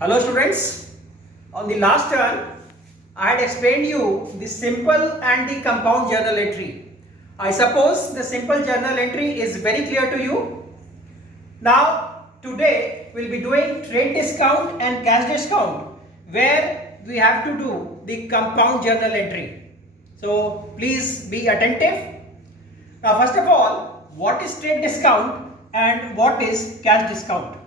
Hello students, on the last turn I had explained you the simple and the compound journal entry. I suppose the simple journal entry is very clear to you. Now today we will be doing trade discount and cash discount where we have to do the compound journal entry. So please be attentive. Now first of all, what is trade discount and what is cash discount?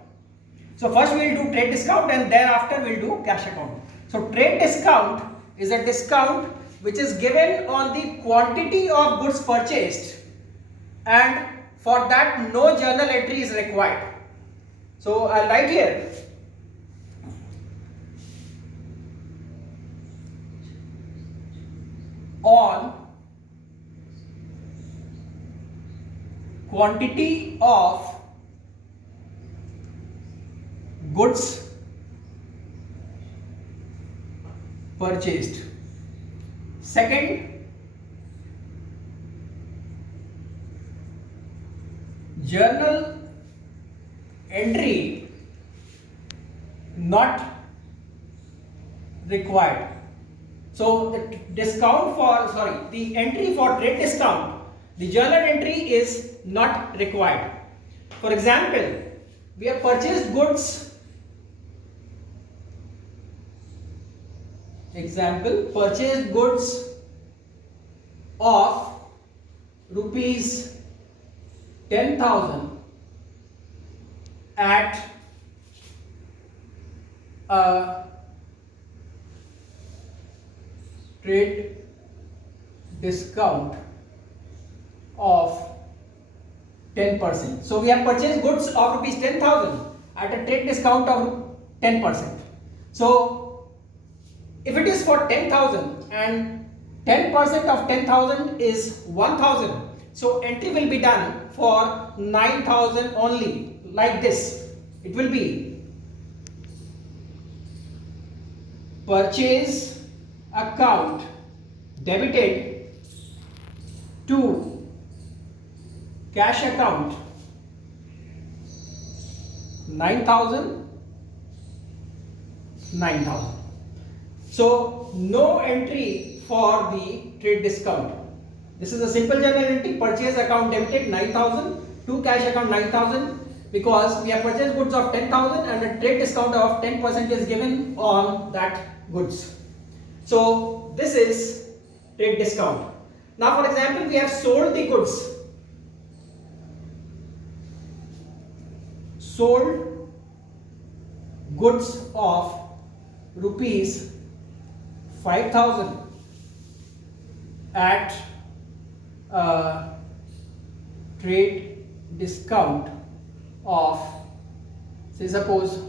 So first we will do trade discount and thereafter we will do cash account. So trade discount is a discount which is given on the quantity of goods purchased, and for that no journal entry is required. So I'll write here on quantity of goods purchased. Second, journal entry not required. So the entry for trade discount, the journal entry is not required. For example, we have purchased goods. Purchased goods of rupees 10,000 at a trade discount of 10%. So we have purchased goods of rupees 10,000 at a trade discount of 10%. So if it is for 10,000 and 10% of 10,000 is 1,000, so entry will be done for 9,000 only, like this. It will be purchase account debited to cash account 9,000. So no entry for the trade discount. This is a simple journal entry. Purchase account debited 9,000 to cash account 9,000, because we have purchased goods of 10,000 and a trade discount of 10% is given on that goods. So this is trade discount. Now for example, we have sold the goods. Sold goods of rupees 5,000 at a trade discount of, say suppose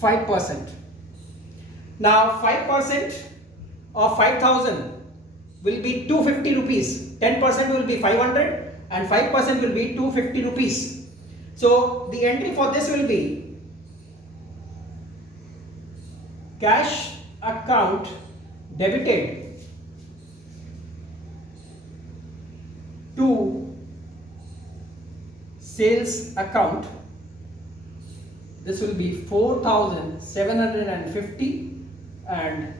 5%. Now 5% of 5,000 will be 250 rupees. 10% will be 500 and 5% will be 250 rupees. So the entry for this will be cash account debited to sales account. This will be 4,750 and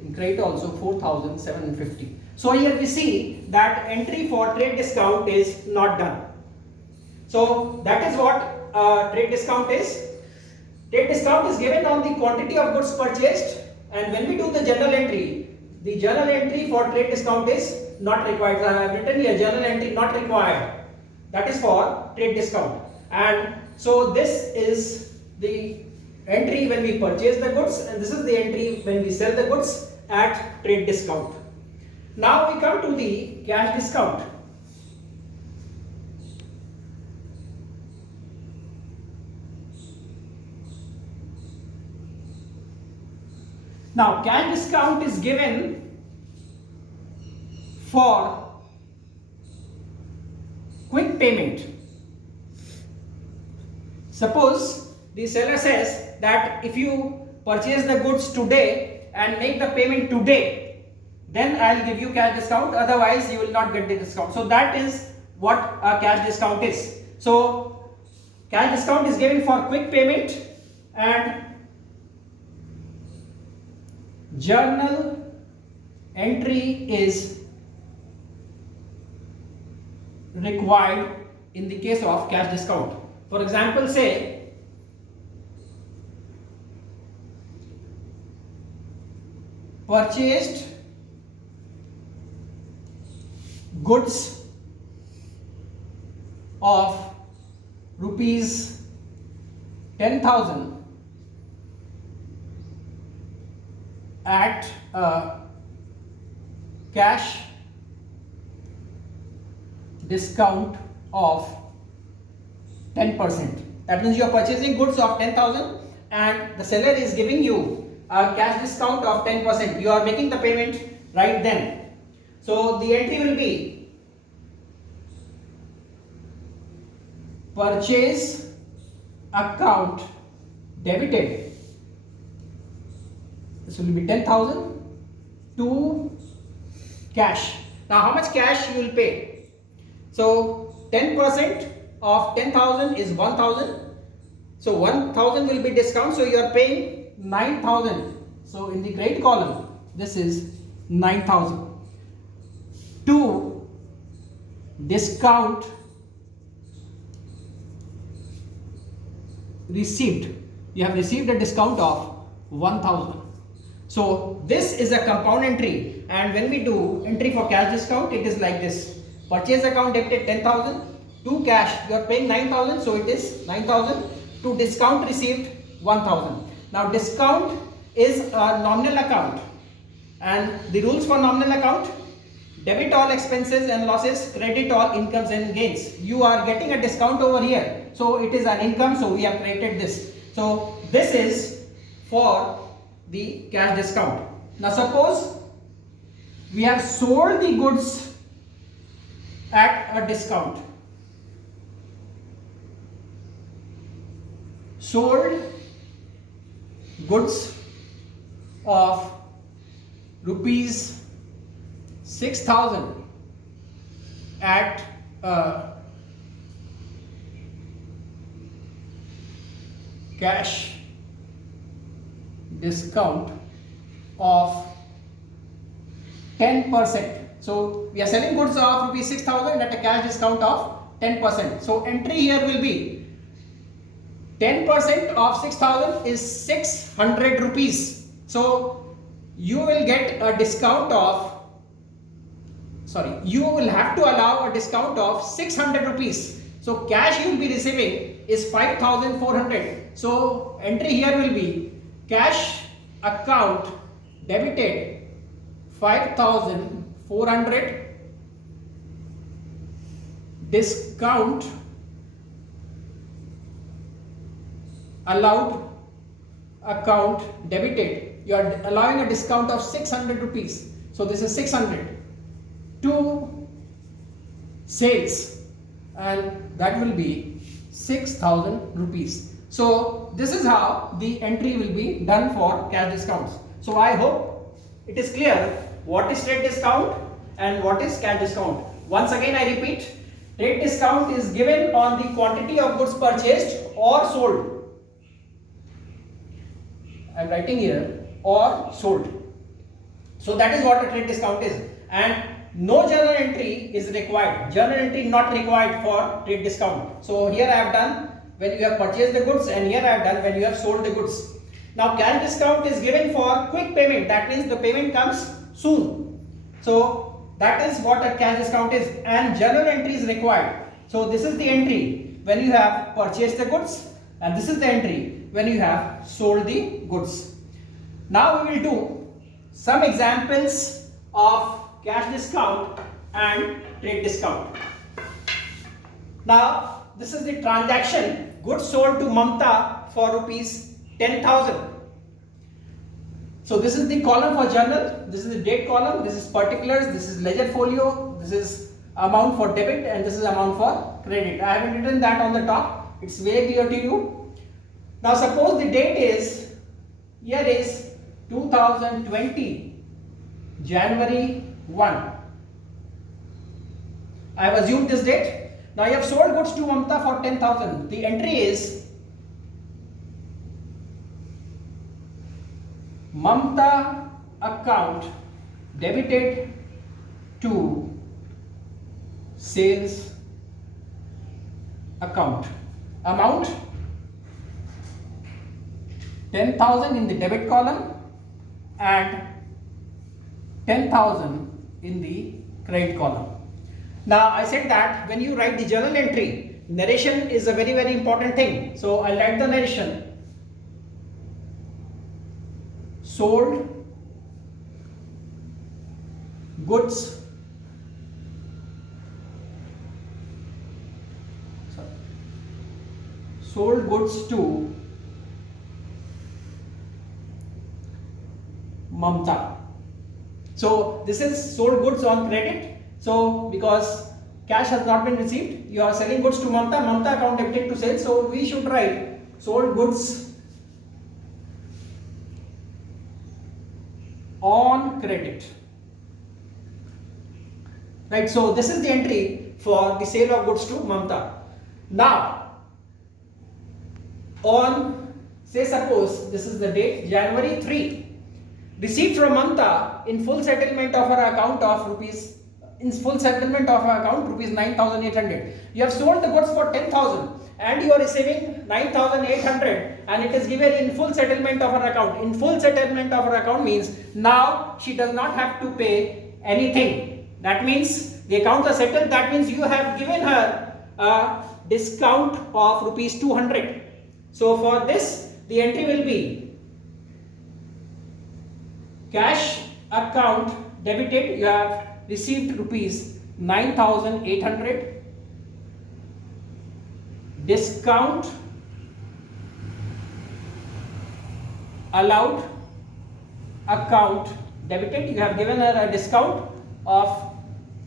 in credit also 4,750. So here we see that entry for trade discount is not done. So that is what trade discount is. Trade discount is given on the quantity of goods purchased, and when we do the journal entry, the journal entry for trade discount is not required. I have written here journal entry not required. That is for trade discount. And so this is the entry when we purchase the goods, and this is the entry when we sell the goods at trade discount. Now we come to the cash discount. Now cash discount is given for quick payment. Suppose the seller says that if you purchase the goods today and make the payment today, then I'll give you cash discount, otherwise you will not get the discount. So that is what a cash discount is. So cash discount is given for quick payment, and journal entry is required in the case of cash discount. For example, say purchased goods of rupees 10,000 at a cash discount of 10%. That means you are purchasing goods of 10,000 and the seller is giving you a cash discount of 10%. You are making the payment right then. So the entry will be purchase account debited. This will be 10,000 to cash. Now how much cash you will pay? So 10% of 10,000 is 1,000. So 1,000 will be discount. So you are paying 9,000. So in the credit column, this is 9,000. To discount received, you have received a discount of 1,000. So this is a compound entry, and when we do entry for cash discount, it is like this: purchase account debited 10,000, to cash you are paying 9,000, so it is 9,000, to discount received 1,000. Now discount is a nominal account, and the rules for nominal account: debit all expenses and losses, credit all incomes and gains. You are getting a discount over here, so it is an income, so we have created this. So this is for the cash discount. Now suppose we have sold the goods at a discount. Sold goods of rupees 6,000 at a cash discount of 10%. So we are selling goods of rupees 6,000 at a cash discount of 10%. So entry here will be 10% of 6,000 is 600 rupees. So you will get a discount of, you will have to allow a discount of 600 rupees. So cash you will be receiving is 5,400. So entry here will be cash account debited 5,400, discount allowed account debited. You are allowing a discount of 600 rupees. So this is 600 to sales, and that will be 6,000 rupees. So this is how the entry will be done for cash discounts. So I hope it is clear what is trade discount and what is cash discount. Once again I repeat, trade discount is given on the quantity of goods purchased or sold. I am writing here or sold. So that is what a trade discount is, and no journal entry is required. Journal entry not required for trade discount. So here I have done when you have purchased the goods, and here I have done when you have sold the goods. Now cash discount is given for quick payment. That means the payment comes soon. So that is what a cash discount is, and journal entry is required. So this is the entry when you have purchased the goods, and this is the entry when you have sold the goods. Now we will do some examples of cash discount and trade discount. Now this is the transaction: goods sold to Mamta for rupees 10,000. So this is the column for journal, this is the date column, this is particulars, this is ledger folio, this is amount for debit, and this is amount for credit. I haven't written that on the top, it's very clear to you. Now suppose the date is, here is 2020 January 1. I have assumed this date. Now you have sold goods to Mamta for 10,000. The entry is Mamta account debited to sales account. Amount 10,000 in the debit column and 10,000 in the credit column. Now I said that when you write the journal entry, narration is a very important thing. So I'll write the narration. Sold goods to Mamta. So this is sold goods on credit. So because cash has not been received, you are selling goods to Mamta. Mamta account debited to sales. So we should write sold goods on credit. Right. So this is the entry for the sale of goods to Mamta. Now, on, say suppose this is the date January 3. Received from Mamta in full settlement of her account of rupees 9,800. You have sold the goods for 10,000 and you are receiving 9,800 and it is given in full settlement of her account. In full settlement of her account means now she does not have to pay anything. That means the accounts are settled. That means you have given her a discount of rupees 200. So for this the entry will be cash account debited, you have received rupees 9,800, discount allowed account debited, you have given her a discount of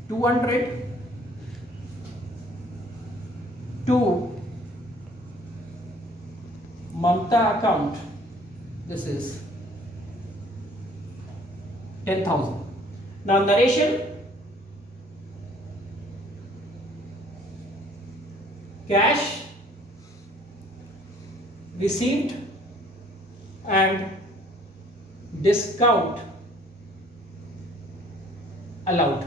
200 to Mamta account, this is 10,000. Now narration, cash received and discount allowed.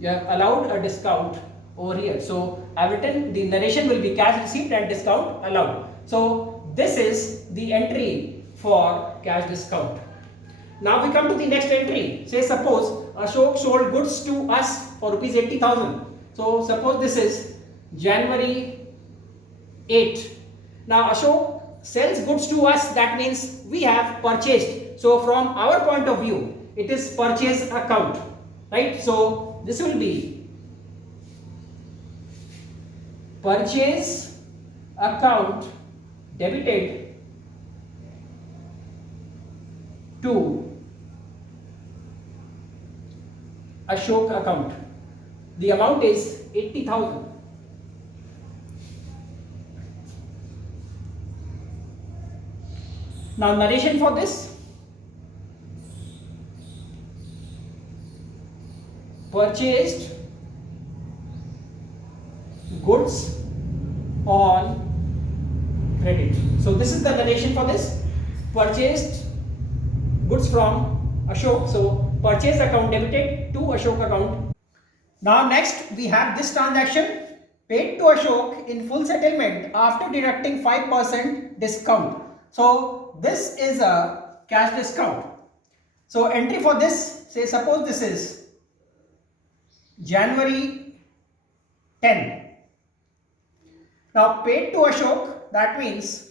You have allowed a discount over here. So I have written the narration will be cash received and discount allowed. So this is the entry for cash discount. Now we come to the next entry. Say suppose Ashok sold goods to us for rupees 80,000. So suppose this is January 8. Now Ashok sells goods to us, that means we have purchased. So from our point of view, it is purchase account, right? So this will be purchase account debited to Ashok account. The amount is 80,000. Now narration for this. Purchased goods on credit. So this is the narration for this. Purchased goods from Ashok. So purchase account debited to Ashok account. Now next we have this transaction paid to Ashok in full settlement after deducting 5% discount. So this is a cash discount. So entry for this, say suppose this is January 10. Now paid to Ashok, that means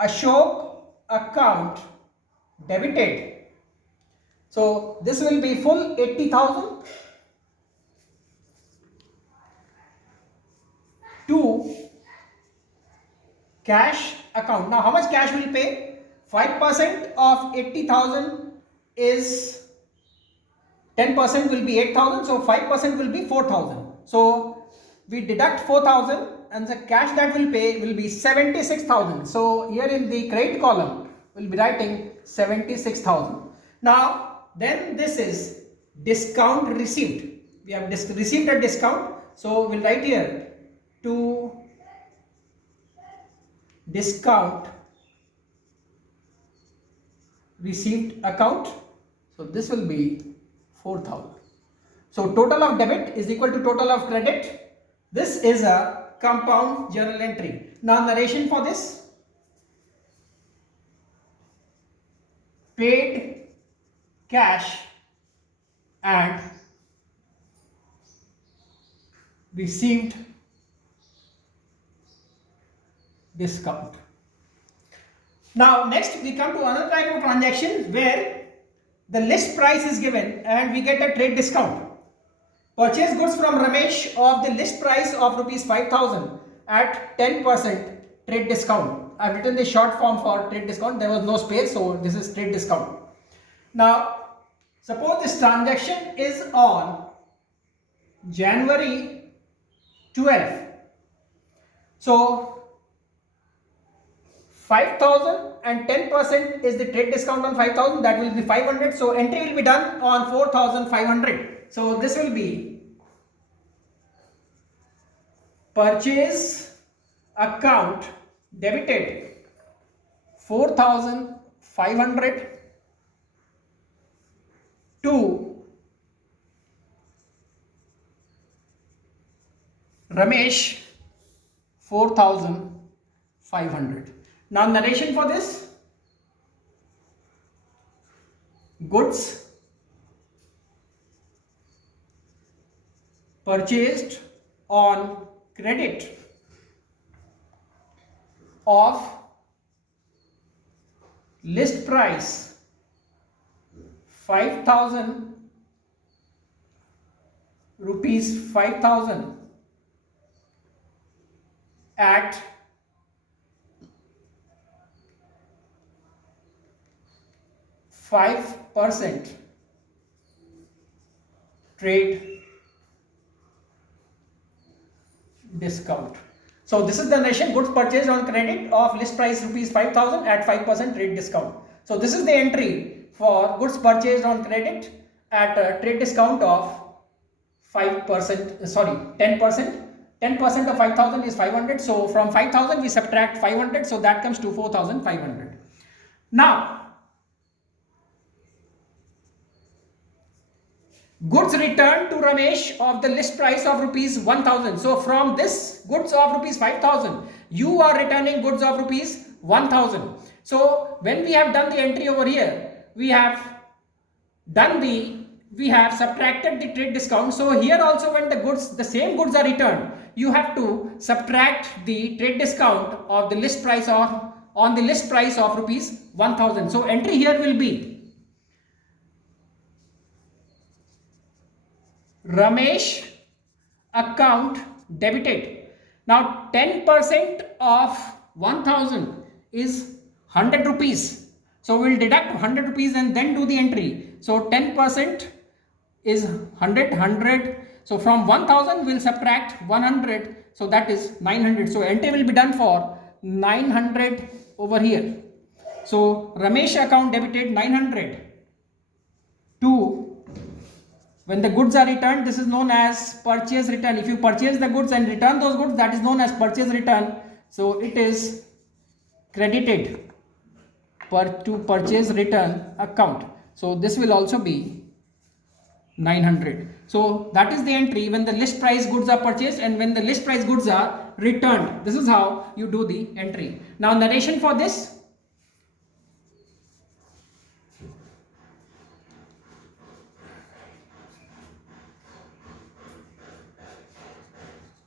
Ashok account debited. So this will be full 80,000 to cash account. Now how much cash will pay? 5% of 80,000 is 10% will be 8,000. So 5% will be 4,000. So we deduct 4,000 and the cash that will pay will be 76,000. So here in the credit column we'll be writing 76,000. Now then this is discount received. We have received a discount. So we'll write here to discount received account. So this will be 4,000. So total of debit is equal to total of credit. This is a compound journal entry. Now narration for this. Paid cash and received discount. Now next we come to another type of transaction where the list price is given and we get a trade discount. Purchase goods from Ramesh of the list price of rupees 5,000 at 10% trade discount. I've written the short form for trade discount. There was no space, so this is trade discount. Now, suppose this transaction is on January 12th. So, 5,000 and 10% is the trade discount on 5,000. That will be 500. So, entry will be done on 4,500. So, this will be purchase account debited 4,500 to Ramesh 4,500. Now narration for this. Goods purchased on credit of list price 5,000 rupees 5,000 at 5% trade discount. So this is the narration. Goods purchased on credit of list price rupees 5,000 at 5% trade discount. So this is the entry for goods purchased on credit at a trade discount of 5%, sorry, 10%. 10% of 5,000 is 500. So from 5,000 we subtract 500. So that comes to 4,500. Now, goods returned to Ramesh of the list price of rupees 1,000. So from this goods of rupees 5,000, you are returning goods of rupees 1,000. So when we have done the entry over here, we have subtracted the trade discount. So here also when the same goods are returned, you have to subtract the trade discount of the list price on the list price of rupees 1,000. So entry here will be Ramesh account debited. Now 10% of 1,000 is 100 rupees. So we will deduct 100 rupees and then do the entry. So 10% is 100. So from 1,000 we will subtract 100. So that is 900. So entry will be done for 900 over here. So Ramesh account debited 900 to, when the goods are returned, this is known as purchase return. If you purchase the goods and return those goods, that is known as purchase return. So it is credited to purchase return account. So this will also be 900. So that is the entry when the list price goods are purchased and when the list price goods are returned. This is how you do the entry. Now narration for this.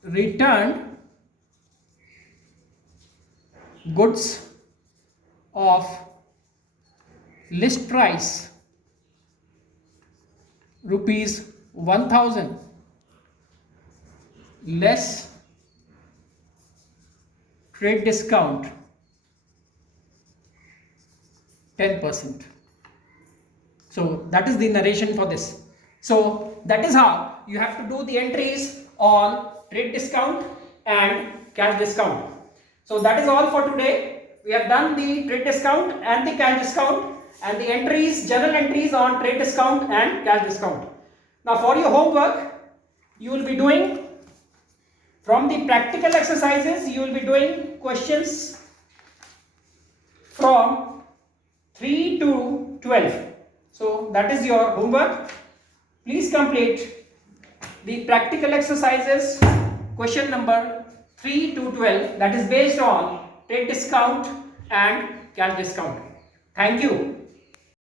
Returned goods of list price rupees 1,000 less trade discount 10%. So that is the narration for this. So that is how you have to do the entries on trade discount and cash discount. So that is all for today. We have done the trade discount and the cash discount and the entries, general entries on trade discount and cash discount. Now for your homework, you will be doing from the practical exercises, you will be doing questions from 3 to 12. So that is your homework. Please complete the practical exercises, question number 3 to 12, that is based on trade discount and cash discount. Thank you.